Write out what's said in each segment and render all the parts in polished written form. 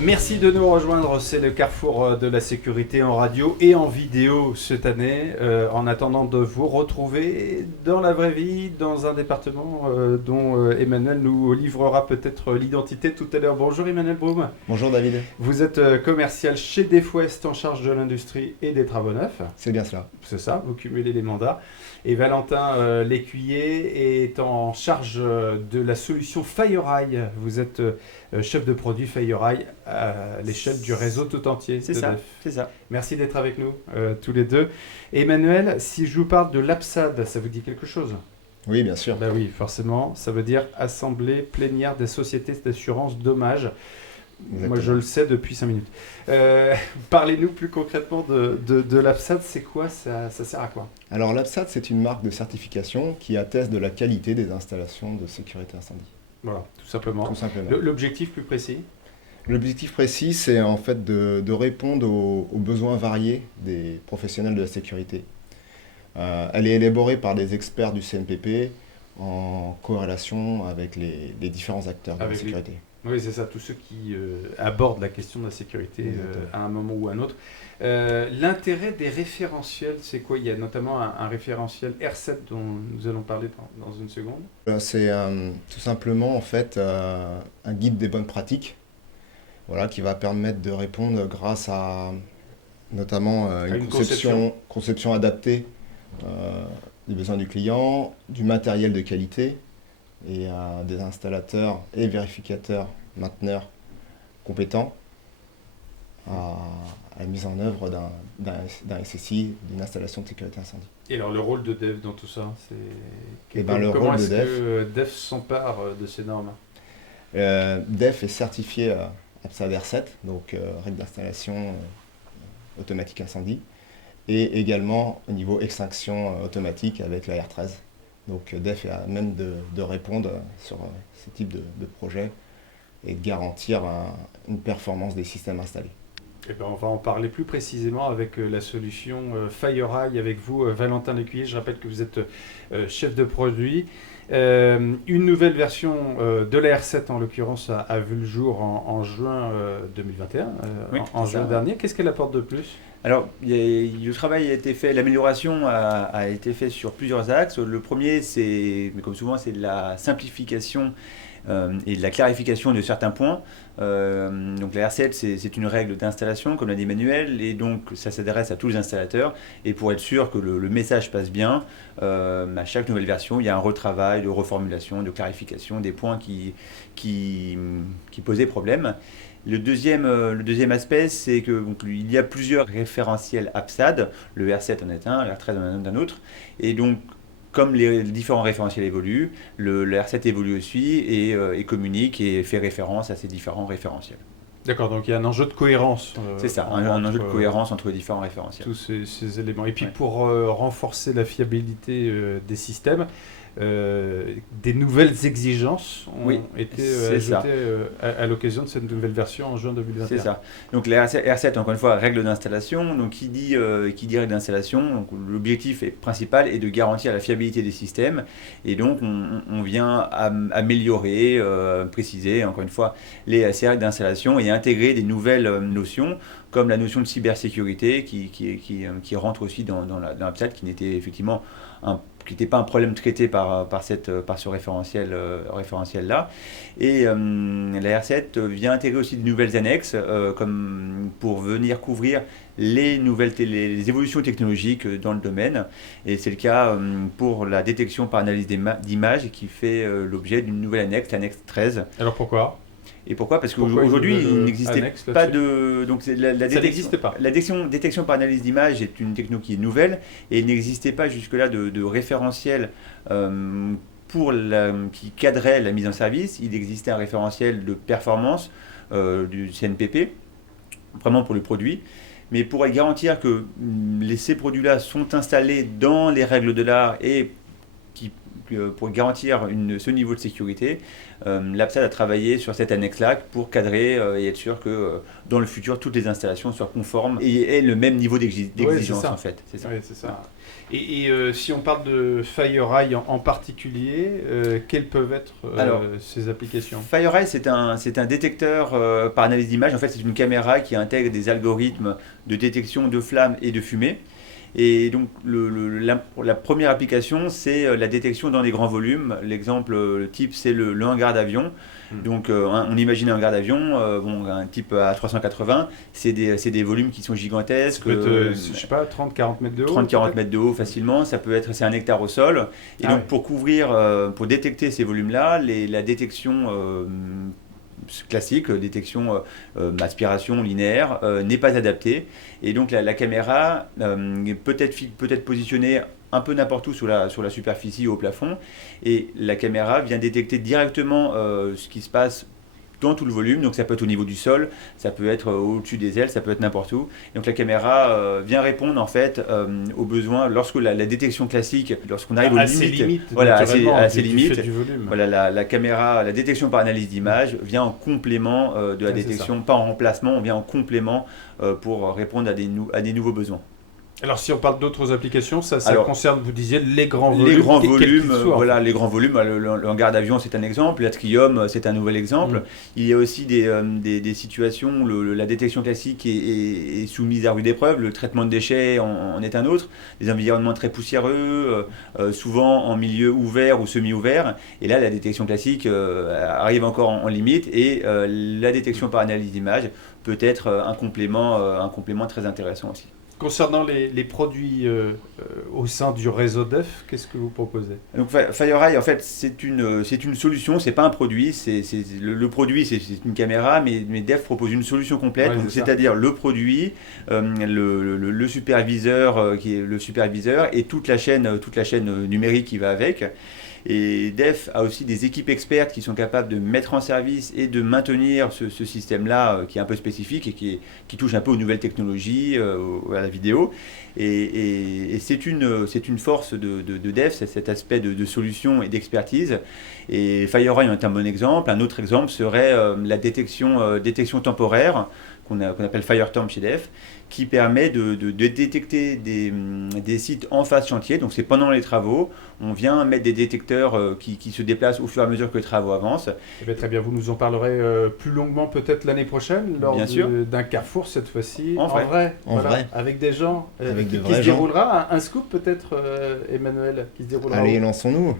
Merci de nous rejoindre, c'est le carrefour de la sécurité en radio et en vidéo cette année. En attendant de vous retrouver dans la vraie vie, dans un département dont Emmanuel nous livrera peut-être l'identité tout à l'heure. Bonjour Emmanuel Broum. Bonjour David. Vous êtes commercial chez Defwest en charge de l'industrie et des travaux neufs. C'est bien cela. C'est ça, vous cumulez les mandats. Et Valentin Lécuyer est en charge de la solution FireEye. Vous êtes chef de produit FireEye à l'échelle du réseau tout entier. C'est ça. Merci d'être avec nous tous les deux. Emmanuel, si je vous parle de l'APSAD, ça vous dit quelque chose? Oui, bien sûr. Ben oui, forcément. Ça veut dire Assemblée plénière des sociétés d'assurance dommages. Exactement. Moi, je le sais depuis 5 minutes. Parlez-nous plus concrètement de l'APSAD. C'est quoi? Ça sert à quoi? Alors l'APSAT, c'est une marque de certification qui atteste de la qualité des installations de sécurité incendie. Voilà, tout simplement. Tout simplement. L'objectif plus précis? L'objectif précis, c'est en fait de répondre aux besoins variés des professionnels de la sécurité. Elle est élaborée par des experts du CNPP en corrélation avec les différents acteurs de la sécurité. Oui, c'est ça, tous ceux qui abordent la question de la sécurité à un moment ou à un autre. L'intérêt des référentiels, c'est quoi? Il y a notamment un référentiel R7 dont nous allons parler dans une seconde. C'est tout simplement en fait un guide des bonnes pratiques, voilà, qui va permettre de répondre grâce à notamment une conception adaptée des besoins du client, du matériel de qualité et des installateurs et vérificateurs, mainteneurs compétents à la mise en œuvre d'un SSI, d'une installation de sécurité incendie. Et alors le rôle de Dev dans tout ça, c'est Comment est-ce que Dev s'empare de ces normes? DEF est certifié APSAD R7, donc règle d'installation automatique incendie, et également au niveau extinction automatique avec la R13. Donc DEF est à même de répondre sur ce type de projet et de garantir une performance des systèmes installés. Eh ben, on va en parler plus précisément avec la solution FireEye avec vous, Valentin Lécuyer. Je rappelle que vous êtes chef de produit. Une nouvelle version de la R7, en l'occurrence, a vu le jour en juin 2021, Oui, en juin dernier. Qu'est-ce qu'elle apporte de plus? Alors, le travail a été fait, l'amélioration a été faite sur plusieurs axes. Le premier, mais comme souvent, c'est de la simplification et de la clarification de certains points. Donc la R7, c'est une règle d'installation, comme l'a dit Emmanuel, et donc ça s'adresse à tous les installateurs. Et pour être sûr que le message passe bien, à chaque nouvelle version, il y a un retravail de reformulation, de clarification des points qui posaient problème. Le deuxième aspect, c'est qu'il y a plusieurs référentiels APSAD. Le R7 en est un, le R13 en est un autre. Et donc, comme les différents référentiels évoluent, le R7 évolue aussi et communique et fait référence à ces différents référentiels. D'accord, donc il y a un enjeu de cohérence. C'est ça, un enjeu de cohérence entre les différents référentiels. Tous ces éléments. Et puis pour renforcer la fiabilité des systèmes, des nouvelles exigences ont été ajoutées à l'occasion de cette nouvelle version en juin 2021. C'est ça. Donc les R7, encore une fois, règle d'installation. Donc qui dit règle d'installation, l'objectif principal est de garantir la fiabilité des systèmes. Et donc on vient améliorer, préciser, encore une fois, ces règles d'installation et intégrer des nouvelles notions, comme la notion de cybersécurité qui rentre aussi dans l'APSAT, qui n'était effectivement qui n'était pas un problème traité par ce référentiel-là. Et la R7 vient intégrer aussi de nouvelles annexes comme pour venir couvrir les évolutions technologiques dans le domaine. Et c'est le cas pour la détection par analyse d'images qui fait l'objet d'une nouvelle annexe, l'annexe 13. Alors pourquoi ? Et pourquoi? Parce qu'aujourd'hui, il n'existait pas de... Donc la détection par analyse d'image est une techno qui est nouvelle et il n'existait pas jusque-là de référentiel qui cadrait la mise en service. Il existait un référentiel de performance du CNPP, vraiment pour le produit. Mais pour garantir que ces produits-là sont installés dans les règles de l'art et pour garantir ce niveau de sécurité, l'APSAT a travaillé sur cette annexe-là pour cadrer et être sûr que dans le futur, toutes les installations soient conformes et aient le même niveau d'exigence en fait. C'est ça. Oui, c'est ça. Et si on parle de FireEye en particulier, quelles peuvent être ces applications? FireEye, c'est un détecteur par analyse d'image. En fait, c'est une caméra qui intègre des algorithmes de détection de flammes et de fumée. Et donc, la première application, c'est la détection dans des grands volumes. L'exemple type, c'est le hangar d'avion. Donc, on imagine un hangar d'avion, un type à 380, c'est des volumes qui sont gigantesques. Ça peut être, je sais pas, 30-40 mètres de haut. 30-40 mètres de haut facilement, c'est 1 hectare au sol. Et donc, pour détecter ces volumes-là, la détection classique, détection aspiration linéaire, n'est pas adaptée. Et donc la caméra peut être positionnée un peu n'importe où sur la superficie ou au plafond. Et la caméra vient détecter directement ce qui se passe dans tout le volume, donc ça peut être au niveau du sol, ça peut être au-dessus des ailes, ça peut être n'importe où. Et donc la caméra vient répondre en fait aux besoins lorsque la détection classique, lorsqu'on arrive aux limites, voilà, à ses limites, voilà, la caméra, la détection par analyse d'image vient en complément de la détection, pas en remplacement, on vient en complément pour répondre à des nouveaux besoins. Alors si on parle d'autres applications, ça concerne, vous disiez, les grands volumes. Les grands volumes, les grands volumes. Le hangar d'avion, c'est un exemple. L'Atrium, c'est un nouvel exemple. Il y a aussi des situations où la détection classique est soumise à rude épreuve. Le traitement de déchets en est un autre. Des environnements très poussiéreux, souvent en milieu ouvert ou semi-ouvert. Et là, la détection classique arrive encore en limite. Et la détection par analyse d'image peut être un complément très intéressant aussi. Concernant les produits au sein du réseau DEF, qu'est-ce que vous proposez? Donc FireEye, en fait, c'est une solution, c'est pas un produit. Le produit, c'est une caméra, mais DEF propose une solution complète. Ouais, c'est-à-dire le produit, le superviseur qui est le superviseur et toute la chaîne numérique qui va avec. Et DEF a aussi des équipes expertes qui sont capables de mettre en service et de maintenir ce système-là qui est un peu spécifique et qui touche un peu aux nouvelles technologies, à la vidéo. Et c'est une force de DEF, c'est cet aspect de solution et d'expertise. Et FireEye est un bon exemple. Un autre exemple serait la détection temporaire qu'on appelle FireTemp chez DEF, qui permet de détecter des sites en phase chantier. Donc c'est pendant les travaux, on vient mettre des détecteurs qui se déplacent au fur et à mesure que les travaux avancent. Eh bien, très bien, vous nous en parlerez plus longuement peut-être l'année prochaine, lors d'un carrefour cette fois-ci. En vrai. Avec des gens qui se déroulera. Un scoop peut-être, Emmanuel, qui se déroulera. Allez, lançons-nous.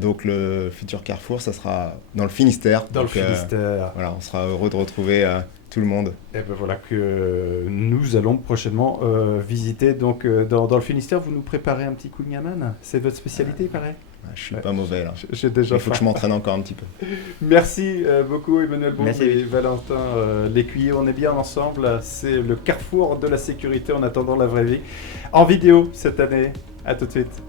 Donc le futur carrefour, ça sera dans le Finistère. Dans le Finistère. Voilà, on sera heureux de retrouver tout le monde. Et ben voilà que nous allons prochainement visiter. Donc dans le Finistère, vous nous préparez un petit Kouign-Amann. C'est votre spécialité, il paraît. Je suis pas mauvais là. J'ai déjà il faut que je m'entraîne encore un petit peu. Merci beaucoup Emmanuel Bombe et Valentin Lécuyer. On est bien ensemble. C'est le carrefour de la sécurité en attendant la vraie vie. En vidéo cette année. À tout de suite.